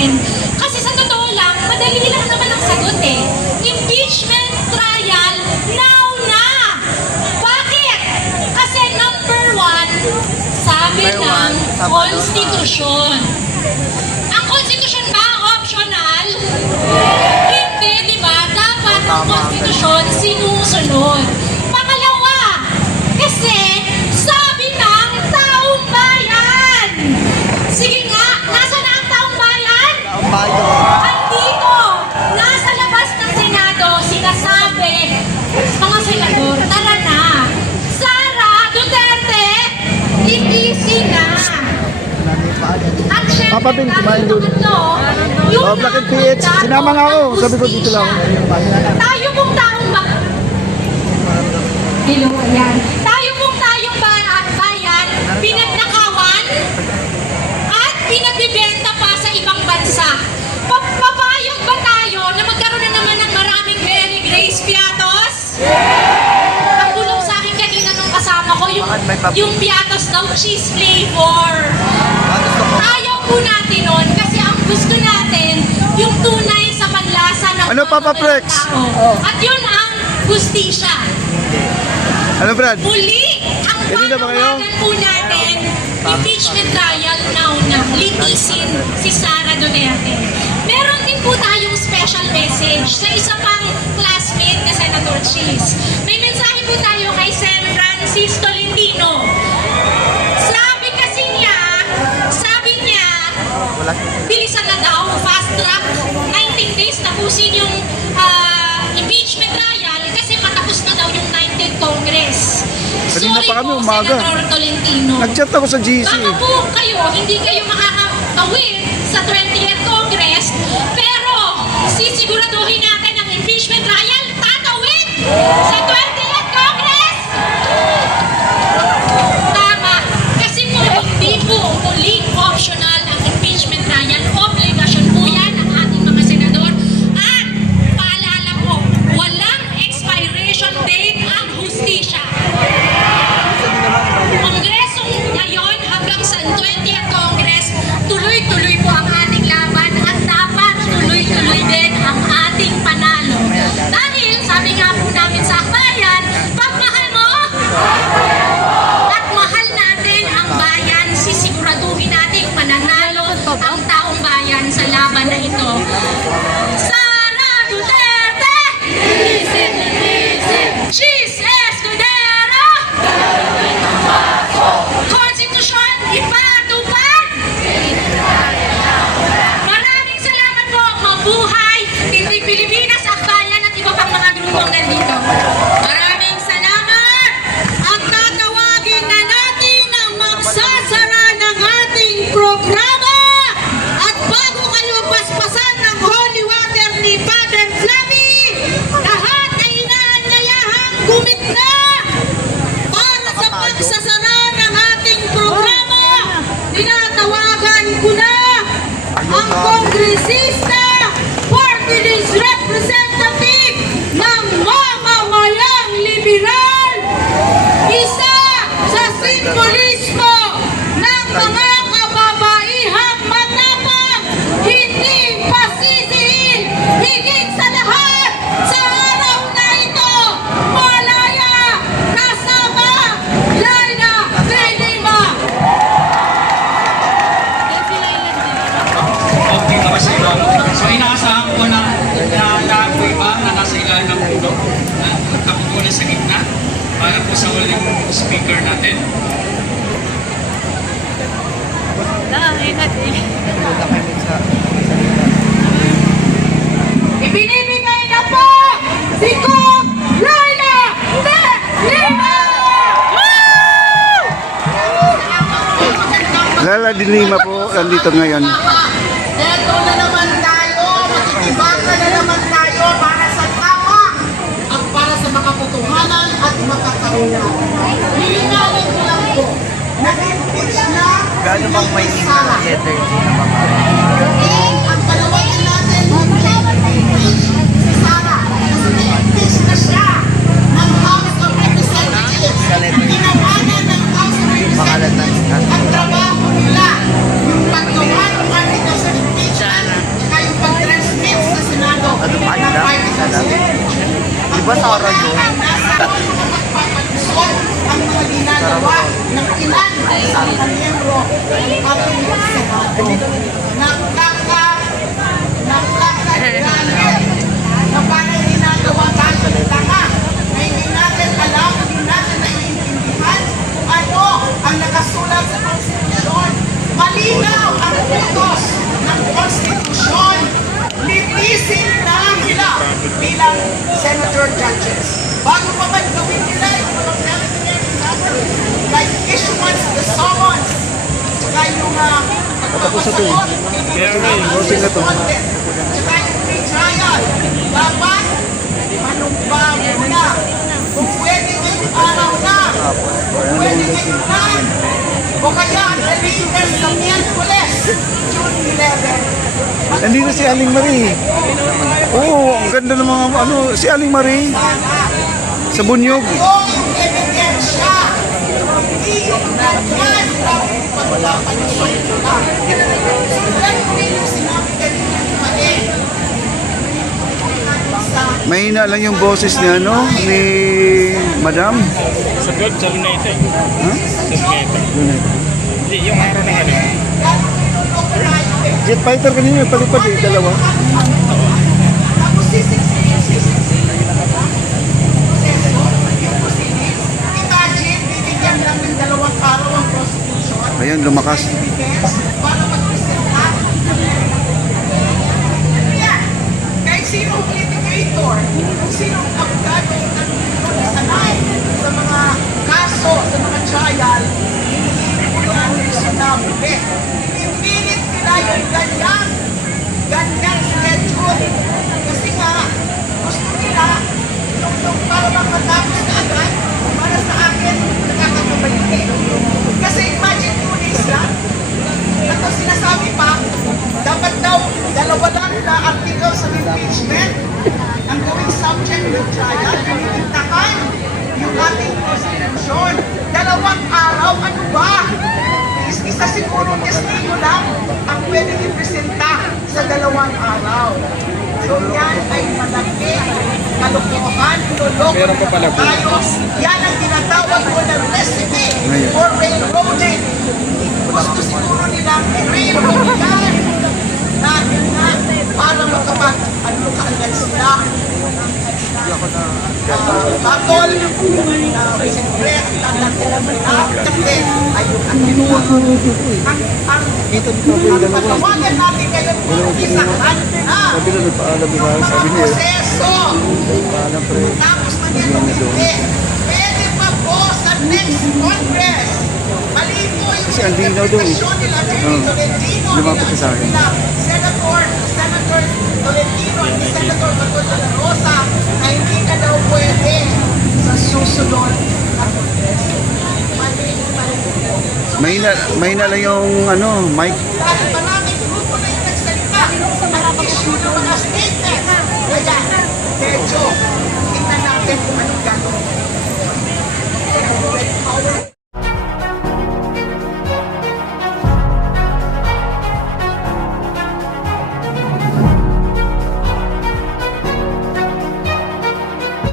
natin. Kasi sa totoo lang, madali lang naman ang sagot eh. Impeachment trial, now na! Bakit? Kasi number one, sabi ng konstitusyon. Ang konstitusyon ba optional? Hindi, di ba? Dapat ang konstitusyon sinusunod. Pangalawa, kasi sabi ng taong bayan. Sige nga, nasa na ang taong bayan? Andito, nasa labas ng Senado, sinasabi, mga senador, tara na. Sara Duterte, ibisi na. At syempre, Papa Ben, kumain doon. yung Oh, Black and PH. Sinama nga ako. Sabi ko dito lang. tayo pong taong Hello, ayan. Tayo pong tayong bayan, pinagnakawan at pinagbibenta pa sa ibang bansa. Papayag ba tayo na magkaroon na naman ng maraming Mary Grace Piatos? Ang bulong sa akin kanina nung kasama ko, yung Piatos daw cheese flavor. Ayaw po natin nun kasi ang gusto natin yung tunay sa panlasa ng Ano, Papa Flex? tao. At yun ang hustisya. Ano, Brad? Muli, ang Ready na ba kayo? panawagan po natin, impeachment trial now na litisin si Sara Duterte. Meron din po tayong special message sa isa pang classmate na Senator Cheese. May mensahe po tayo kay Sen. Francis Tolentino. Sabi niya, bilisan na daw, fast track, 19 days tapusin yung impeachment trial kasi patapos na daw yung 19th Congress. Kanina Sorry pa kami, po, umaga. Senator Tolentino. Nag-chat ako sa GC. Baka po kayo, hindi kayo makakawin sa 20th Congress, pero sisiguraduhin natin ang impeachment trial, tatawid sa 20th Congress! Tama. Kasi po, hindi po muli optional ang impeachment trial. Obligasyon po yan ng ating mga senador. At paalala po, walang expiration date ang hustisya. Kongreso ngayon hanggang sa 20th Congress, tuloy-tuloy po ang ating laban at dapat tuloy-tuloy din ang ating panalo. Dahil sabi nga po namin sa akbayan, pagmahal mo at mahal natin ang bayan, sisiguraduhin natin mananalo ang taong bayan sa laban na ito. Sara Duterte! Cheese Escudero! Konstitusyon ipatupad! Maraming salamat po, mabuhay, Tindig Pilipinas, Akbayan at iba pang mga grupong nandito. Maraming salamat! At tatawagin na natin ang magsasara ng ating programa. At bago kayo paspasan ng holy water ni Father Flavie, lahat ay inaanyayahang gumitna para sa pagsasara ng ating programa. Tinatawagan ko na ang kongresista, party list representative ng mamamayang liberal, isa sa simbolismo ng mga kababaihang matapang, hindi pasisihin, higit sa lahat sa araw na ito, malaya, kasama, Laila de Lima. Okay, tapos so inaasahan ko na lahat po iba na nasa ilalim ng puno na nagtapunan sa gitna para po sa huling speaker natin. Ibinibigay na po si Kong Laila de Lima! Lala de Lima po, nandito ngayon. Eto na naman tayo, makikibaka na naman tayo para sa tama at para sa makatotohanan at makatauhan. Lilinawin ko lang po, nag-impeach na Gaano bang may Sara. letter na baba? Ang panawagan natin, impeach si Sara. Kasi na-impeach na siya ng House of Representatives. Tinawanan ng House of Representatives ang trabaho nila. Yung paggawa ng articles of impeachment ba Sara yun? Nasa magpapalusot ang mga ginagawa ng ilan sa mga miyembro ng ating Senado. Nakakagalit na parang ginagawa tayo ng tanga na hindi natin alam, hindi natin naiintindihan kung ano ang nakasulat sa Konstitusyon. Malinaw ang utos ng Konstitusyon. Litisin lang nila bilang senator judges. Bago pa man gawin nila yung mga preliminary matters like issuance of the summons, saka yung pagpapasagot, Closing na to. saka yung pre-trial. Dapat manumba muna. Kung pwede ngayong araw na, kung pwede ngayong na, o kaya ang latest sa Miyerkules, June 11. Nandito si Aling Marie. Oo, ang ganda ng mga ano, si Aling Marie. Sa Bunyog. Yung ebidensya, hindi yung ganyan lang pagpapalusot nila. Sundan ko rin yung sinabi kanina ni Mali. Mahina lang yung boses niya, no? Ni Madam. Sa God, sa Luneta. Ha? Hindi, yung araw ng ano. Jet fighter kanina, palipad eh, dalawa. Tapos sisiksikin proseso, yung proceedings. Imagine, bibigyan lang ng 2 araw ang prosecution. Ayan, lumakas. Defense, para mag-presenta. Kaya, kahit sinong litigator, kung sinong abogado ang sanay sa mga kaso, sa mga trial, hindi po yan reasonable. Pinilit nila yung ganyang schedule. Kasi nga, gusto nila, yung para matapos na agad, para sa akin, nakakapabaliti. Kasi imagine 2 days lang, ito sinasabi pa, dapat daw 2 lang na article sa impeachment ang gawing subject ng trial, pinilintakan yung ating constitution. 2 araw, ano ba? Isa siguro testigo lang ang pwede ipresenta sa 2 araw. So yan ay malaki kalokohan, niloloko tayo. Yan ang tinatawag ko na recipe for railroading. Gusto siguro nilang i-railroad yan. Dahil na para makapag-ano kaagad sila. Batol na siyempre ang tatatilang nila kasi ayun ang tinuwa. Ang patawagan natin ngayon kung isahan na Sabi na nagpaalam yung na, mga sabi niya. proseso. Paalam pre. Tapos manyan hindi. Pwede pa po sa next Congress. Mali po yung Kasi ang linaw daw eh. interpretasyon nila Tolentino, Lumapit ka sa akin. nila Senator Tolentino at ni Senator Bato de la Rosa na hindi na daw pwede sa susunod na Congress. Mali. Mahina lang yung ano, mic. Dahil maraming grupo na yung nagsalita at issue ng mga statements. Kaya, medyo, tingnan natin kung anong gagawin.